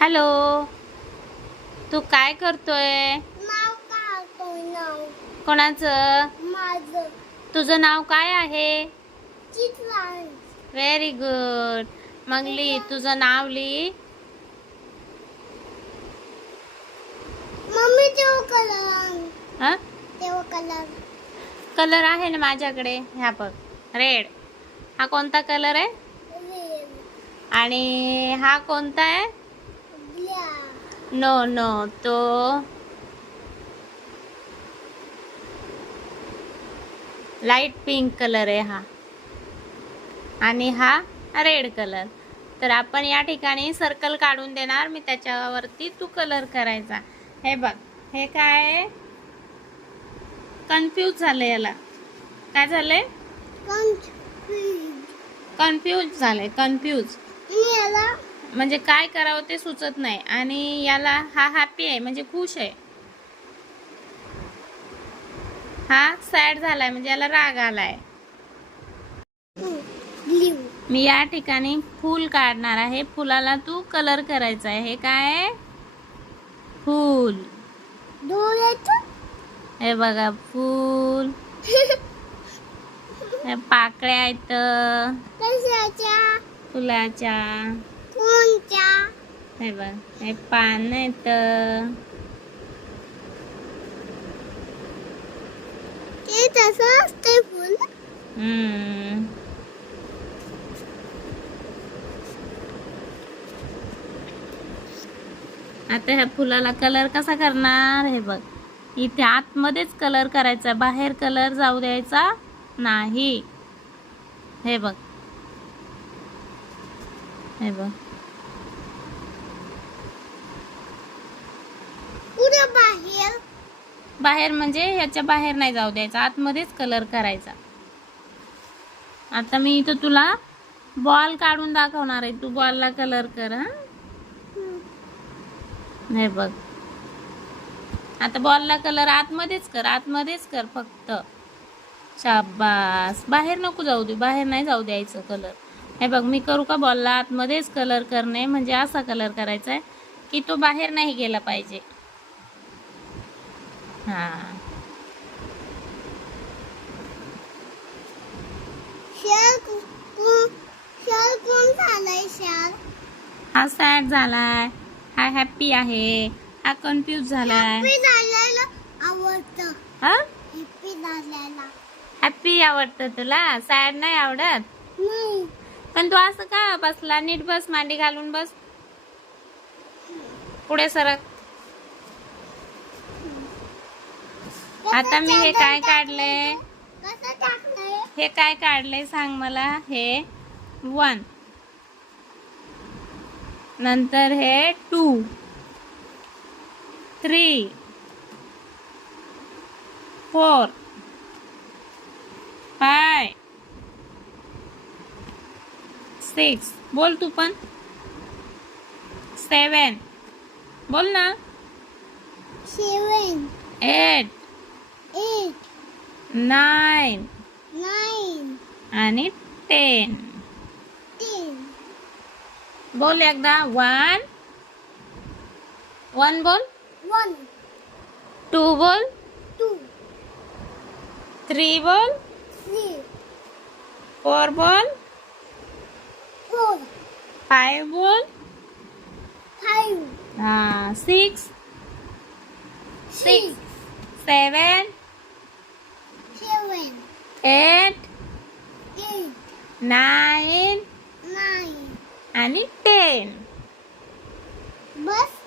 Hello, तू काय करतोय? नाव काय नाव? कोणाचं? माझं. तुझं नाव काय आहे? चित्रांश. Very good. मग लिही, तुझं नाव लिही. मम्मी तेव्हा कलर. हा, तेव्हा कलर. कलर आहे ना माझ्याकडे. ह्या बघ, रेड. हा कोणता कलर आहे? रेड. आणि हा कोणता आहे? ब्लॅक. नो नो, तो लाईट पिंक कलर आहे हा. आणि हा रेड कलर. तर आपण या ठिकाणी सर्कल काढून देणार. मी त्याच्यावरती तू कलर करायचा. हे बघ, हे काय आहे? कन्फ्यूज झालं. याला काय झालंय? कन्फ्यूज झालंय. कन्फ्यूज याला म्हणजे काय करावं ते सुचत नाही. आणि याला हा हॅपी आहे म्हणजे खुश आहे. हा सॅड झालाय म्हणजे याला राग आलाय. ब्लू. मी या ठिकाणी फूल काढणार आहे. फुलाला तू कलर करायचा आहे. हे काय आहे? फूल. डोळ्याचं. हे बघा फूल. हे पाकळ्या आहेत कशाच्या? फुलाच्या. कोणच्या? हे बघ, हे पान आहेत. ते तसं असते फुल. आता ह्या फुलाला कलर कसा करणार? हे बघ, इथे आतमध्येच कलर करायचा, बाहेर कलर जाऊ द्यायचा नाही. हे बघ, हे बघ, कुठे बाहेर? बाहेर म्हणजे ह्याच्या बाहेर नाही जाऊ द्यायचा, आतमध्येच कलर करायचा. आता मी इथं तुला बॉल काढून दाखवणार आहे. तू बॉलला कलर कर. हा, हे बघ, आता बॉलला कलर आतमध्येच कर, आतमध्येच कर फक्त. शाबास. बाहेर नको जाऊ दे, बाहेर नाही जाऊ द्यायचं कलर. हे बघ, मी करू का? बॉलला आतमध्येच कलर करणे म्हणजे असा कलर करायचा आहे की तो बाहेर नाही गेला पाहिजे. हा, शाल कोण झालाय? शाल हा सॅड झालाय. हा हॅपी आहे. हा कन्फ्यूज झालाय. हॅपी झालेला आवडतं. हा, हॅपी झालेला हॅपी आवडतं तुला, सॅड नाही आवडत. नाही. पण तू असं का बसला? नीट बस, मांडी घालून बस. पुढे सरक. आता मी हे काय काढलंय? कसं टाकलंय? हे काय काढलंय सांग मला. हे 1, नंतर हे 2, 3, 4, 5, 6. बोल तू पण. 7. बोल ना. 7, 8, 8, 9 9, आणि 10. 10. बोल एकदा. 1 बोल. 1, 2 बोल. 2, 3 बोल. 3, 4 बोल. 4, 5 बोल. 5, 6, 6, 7, 7, 8, 8, 9 9. आणि 10. बस.